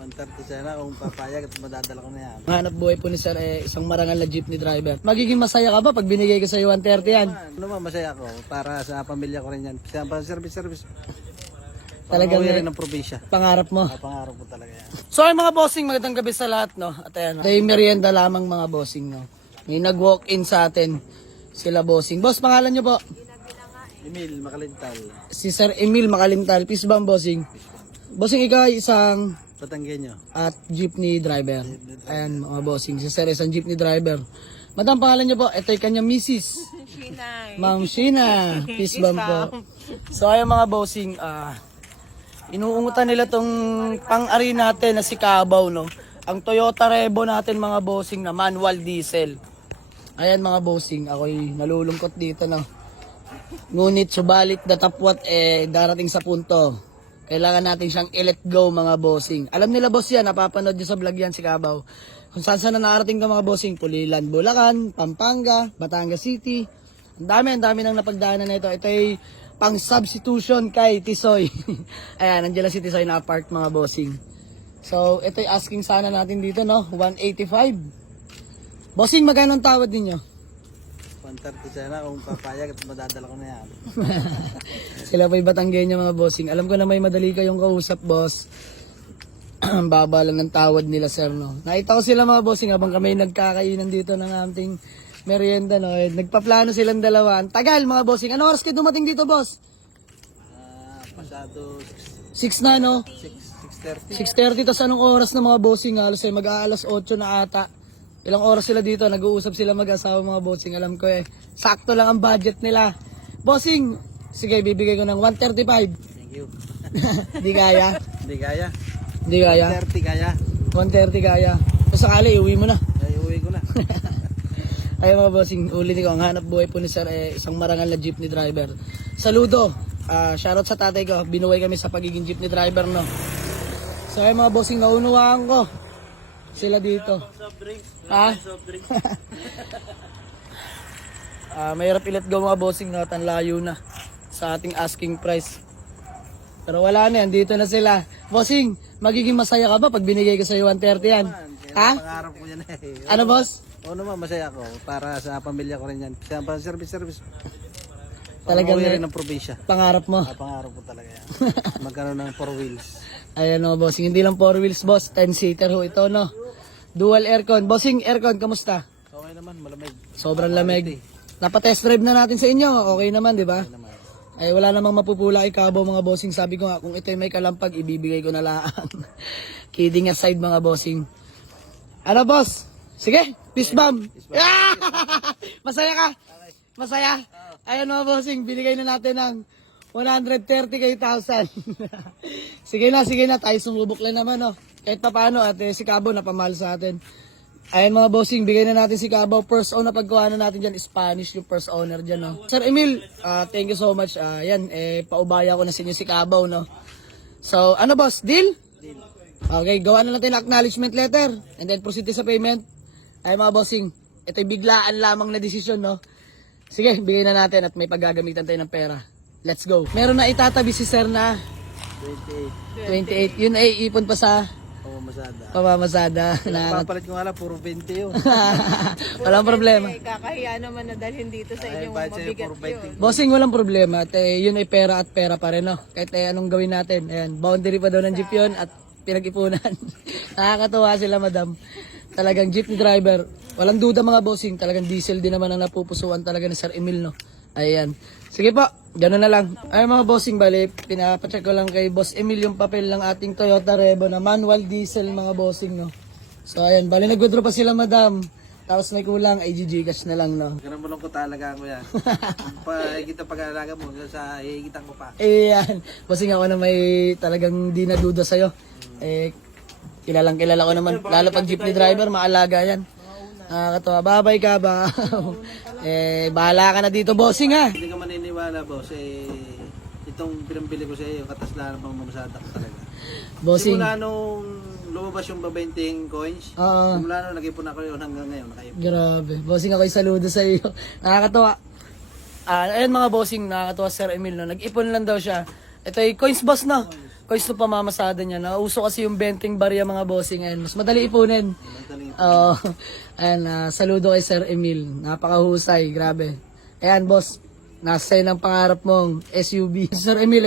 130 sana kung papayag at madadala ko na yan. Hanap buhay po ni Sir isang marangal na jeepney driver. Magiging masaya ka ba pag binigay ko sa iyo 130 yan? Ano naman, masaya ako para sa pamilya ko rin yan. Service. Talagang Pang-uwi rin ng probinsya. pangarap mo. Pangarap ko talaga yan. So ay mga bossing, magandang gabi sa lahat, no? At ayan, ay merienda lamang mga bossing, no? May nag-walk-in sa atin, sila bossing. Boss, pangalan nyo po? Emil Makalintal, Si Sir Emil Makalintal. Peace bomb, bossing. Bossing, ikaw ay isang Batanggenyo. at jeepney driver. Ayan mga bossing, si Sir isang jeepney driver. Madam, pangalan nyo po? Ito yung kanyang misis. Ma'am Sheena. Peace bomb po. So ayan mga bossing, inuungutan nila tong pang-ari natin na si Kabaw, no? Ang Toyota Revo natin mga bossing na manual diesel. Ayan mga bossing, ako'y nalulungkot dito, no? Ngunit subalit datapwat darating sa punto. Kailangan natin siyang i-let go mga bossing. Alam nila boss yan, napapanood nyo sa vlog yan si Kabaw. Kung saan na nakarating ka mga bossing, Pulilan, Bulacan, Pampanga, Batangas City. Ang dami nang napagdaanan na ito. Ito ay pang substitution kay Tisoy. Ayan, nandiyan lang si Tisoy na apart mga bossing. So, ito ay asking sana natin dito, no? 185. Bossing, magkano ang tawad ninyo? 130 sana kung papayag at madadala ko na yan. Sila po'y Batanggenyo mga bossing. Alam ko na may madali kayong kausap, boss. Baba lang ng tawad nila, sir, no? Nakita ko sila mga bossing habang kami nagkakainan dito ng ating merienda, no? Nagpaplano silang dalawa. Ang tagal mga bossing. Ano oras kayo dumating dito, boss? Pasado 6 na, no? 6:30. 6:30, tas anong oras na mga bossing? Halos ay mag-aalas 8 na ata. Ilang oras sila dito, nag-uusap sila mag-asawa mga bossing. Alam ko sakto lang ang budget nila. Bossing, sige, bibigay ko ng 135. Thank you. Di kaya? Hindi kaya. Di kaya? 30 kaya. 130 kaya. Kung sakali, iuwi mo na. Ay, uwi ko na. Ay mga bossing, ulitin ko, ang hanap buhay po ni Sir isang marangal na jeepney driver. Saludo, shoutout sa tatay ko, binuhay kami sa pagiging jeepney driver, no? So ay mga bossing, naunawaan ko sila dito. Ha? Mahirap i-let go mga bossing, no? Ang layo na sa ating asking price. Pero wala na yan, dito na sila. Bossing, magiging masaya ka ba pag binigay ko sa iyo 130 yan? Ha? Pangarap ko yan eh. Ano boss? Oo naman, masaya ako para sa pamilya ko rin yan. Service. Talagang Pang-uwi rin ng probinsya. pangarap mo. Pangarap ko talaga yan. Magkaroon ng 4 wheels. Ayan o, bossing. Hindi lang 4 wheels, boss. 10-seater ho ito, no? Dual aircon. Bossing, aircon, kamusta? Okay naman, malamig. Sobrang lamig. Napatest drive na natin sa inyo. Okay naman, di ba? Okay naman. Ay, wala namang mapupula kay Kabaw, mga bossing. Sabi ko nga, kung ito'y may kalampag, ibibigay ko na lang. Kidding aside, mga bossing. Ano, boss? Sige, peace bomb. Masaya ka? Masaya? Ayan mga bossing, binigay na natin ng 130,000. Sige na, tayo sumubok lang naman, no? Kahit pa paano, at si Kabaw napamahal sa atin. Ayan mga bossing, bigay na natin si Kabaw. First own na pagkuha na natin dyan, Spanish yung first owner dyan, no? Sir Emil, thank you so much. Yan, paubaya ko na sa inyo si Kabaw, no? So, ano boss, deal? Deal. Okay, gawa na natin acknowledgement letter and then proceed sa payment. Ay mga bossing, ito'y biglaan lamang na desisyon, no? Sige, bigay na natin at may paggagamitan tayo ng pera. Let's go. Meron na itatabi si Sir na 28. 28. Yun ay ipon pa sa Pamamasada. pamamasada. Papalit ko nga lang, puro 20 yun. Walang problema. Kakahiya naman na dalhin dito sa inyong Kahit sa'yo, mabigat puro yun. 20. Bossing, walang problema. At yun ay pera at pera pa rin, no? Kahit anong gawin natin. Ayan, boundary pa daw ng jeep yun at pinag-ipunan. Nakakatuwa sila, madam. Talagang jeepney driver. Walang duda mga bossing. Talagang diesel din naman ang napupusuan talaga ni Sir Emil, no? Ayan. Sige po, gano'n na lang. Ay mga bossing, bali, pinapacheck ko lang kay Boss Emil yung papel ng ating Toyota Revo na manual diesel mga bossing, no? So ayan, bali nag-withdraw pa sila, madam. Tapos may kulang, ay Gcash na lang, no? Ganun mo lang ko talaga ako yan. Kita pag-aalaga mo, sa iigitan ko pa. Ayan. Bossing, ako na may talagang di naduda sa'yo. Kilalang kilala ko naman. Lalo pag jeepney driver, maalaga yan. Nakakatawa. Babay ka ba? Bahala ka na dito, bossing, ha? Hindi ka maniniwala, boss. Itong pinambili ko sa iyo, katas lang ng mamasada ko talaga. Bossing. Simula nung lumabas yung 20 coins, simula nung nag-ipon ako yun hanggang ngayon, nakaipon. Grabe. Bossing, ako'y saludo sa iyo. Nakakatawa. Ayun mga bossing, nakakatawa Sir Emil, no? Nag-ipon lang daw siya. Ito ay coins boss, no? coins to pamamasada niya. Nauso kasi yung benting barya mga bossing. Ayan, mas madali ipunin. Oo. Ayan, saludo kay Sir Emil. Napakahusay, grabe. Ayan, boss. Nasa sa'yo ng pangarap mong SUV. Sir Emil,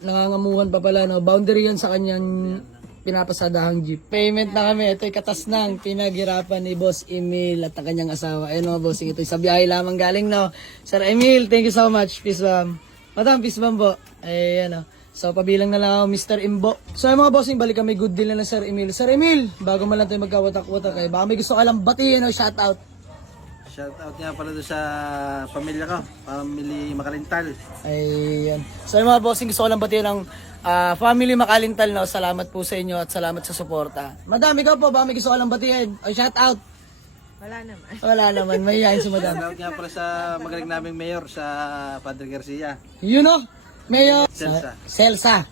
nangangamuhan pa pala, no? Boundary yan sa kanyang pinapasadahang jeep. Payment na kami. Ito'y katas ng pinaghirapan ni Boss Emil at ang kanyang asawa. Ayan mga bossing, ito'y sa biyahe lamang galing, no? Sir Emil, thank you so much. Peace bomb. Madam, peace bomb po. Ayan, no? So, pabilang na lang ako, Mr. Imbo. So, mga bossing, balik kami. Good deal na lang, Sir Emil. Sir Emil, bago man lang tayo magkawatak-watak, baka may gusto ka lang batiin o shoutout. Shoutout nga pala doon sa pamilya ko, family Makalintal. Ayan. So, mga bossing, gusto ko lang batiin ng family Makalintal, no? Salamat po sa inyo at salamat sa suporta. Madam, ikaw po, baka may gusto ka lang batiin o shoutout. Wala naman. Wala naman, may yain si Madam. Shoutout nga pala sa magaling naming mayor, sa Padre Garcia. You know, Mayor Celsa. Celsa.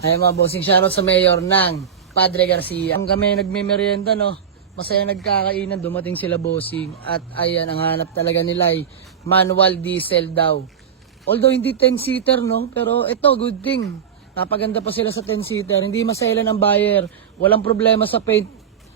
Ay mga bossing, shoutout sa Mayor ng Padre Garcia. Kung kami nagme-merienda, no, masaya nagkakainan, dumating sila bossing. At ayan, ang hanap talaga nila ay manual diesel daw. Although hindi 10-seater, no, pero ito, good thing. Napaganda pa sila sa 10-seater. Hindi masela ng buyer. Walang problema sa paint.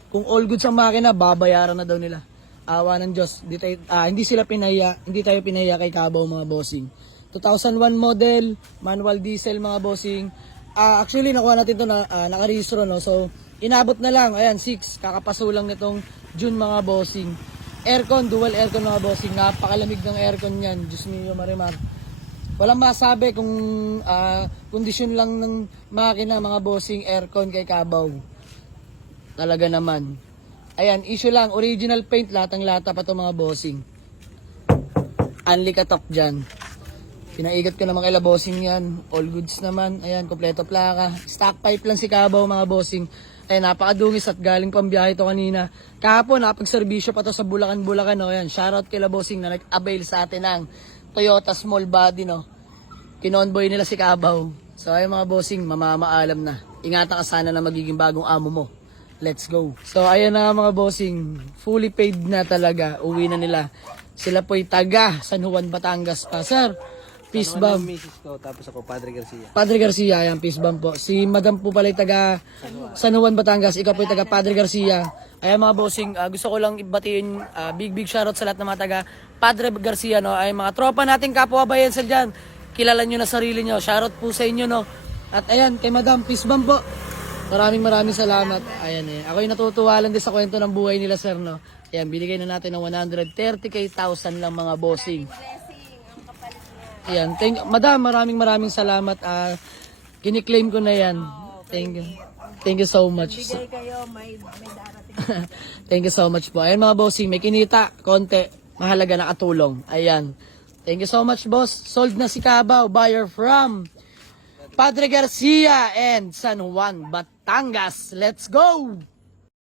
Kung all goods ang makina, babayaran na daw nila. Awa ng Diyos. Hindi sila pinaya, hindi tayo pinaya kay Kabaw mga bossing. 2001 model, manual diesel mga bossing. Actually nakuha natin ito na nakarehistro, no. So inabot na lang, ayan 6, kakapaso lang nitong June mga bossing. Aircon, dual aircon mga bossing. Napakalamig ng aircon niyan. Diyos mio Marimar. Walang masabi kung kondisyon lang ng makina mga bossing, aircon kay Kabaw. Talaga naman. Ayan, issue lang, original paint, latang-lata pa to mga bossing. Unli katok dyan. Pinaigat ko naman kay La Bossing yan. All goods naman. Ayan, kompleto plaka. Stock pipe lang si Kabaw mga bossing. Ayan, napakadungis at galing pambiyahe to kanina. Kahapon, napag-servisyo pa to sa Bulacan. No? Ayan, shoutout kay La Bossing na nag-avail sa atin ng Toyota small body. No? Kinonboy nila si Kabaw. So ayun mga bossing, mamamaalam na. Ingatan ka sana na magiging bagong amo mo. Let's go. So ayun na mga bossing, fully paid na talaga. Uwi na nila. Sila po'y taga San Juan, Batangas pa. Sir, peace bomb. Mrs. ko, tapos ako, Padre Garcia. Padre Garcia, ayan, peace bomb po. Si Madam po pala taga San Juan, Batangas. Ikaw po taga Padre Garcia. Ayan mga bossing, gusto ko lang ibatiin big shoutout sa lahat ng mga taga Padre Garcia, no. Ay mga tropa nating kapwa bayense dyan. Kilala nyo na sarili nyo. Shoutout po sa inyo, no. At ayan, kay Madam, peace bomb po. Maraming salamat. Ayan eh. Ako yung natutuwa lang din sa kwento ng buhay nila, sir, no. Ayan, binigay na natin ng 130,000 lang mga bossing. Ayan, Madam, maraming salamat. Kiniklaim ko na yan. Thank you. Thank you so much. Bigay kayo, may darating. Thank you so much po. Ayan mga bossing, may kinita, konti, mahalaga nakatulong. Ayan. Thank you so much, boss. Sold na si Kabaw, buyer from Padre Garcia and San Juan, Batangas. Let's go!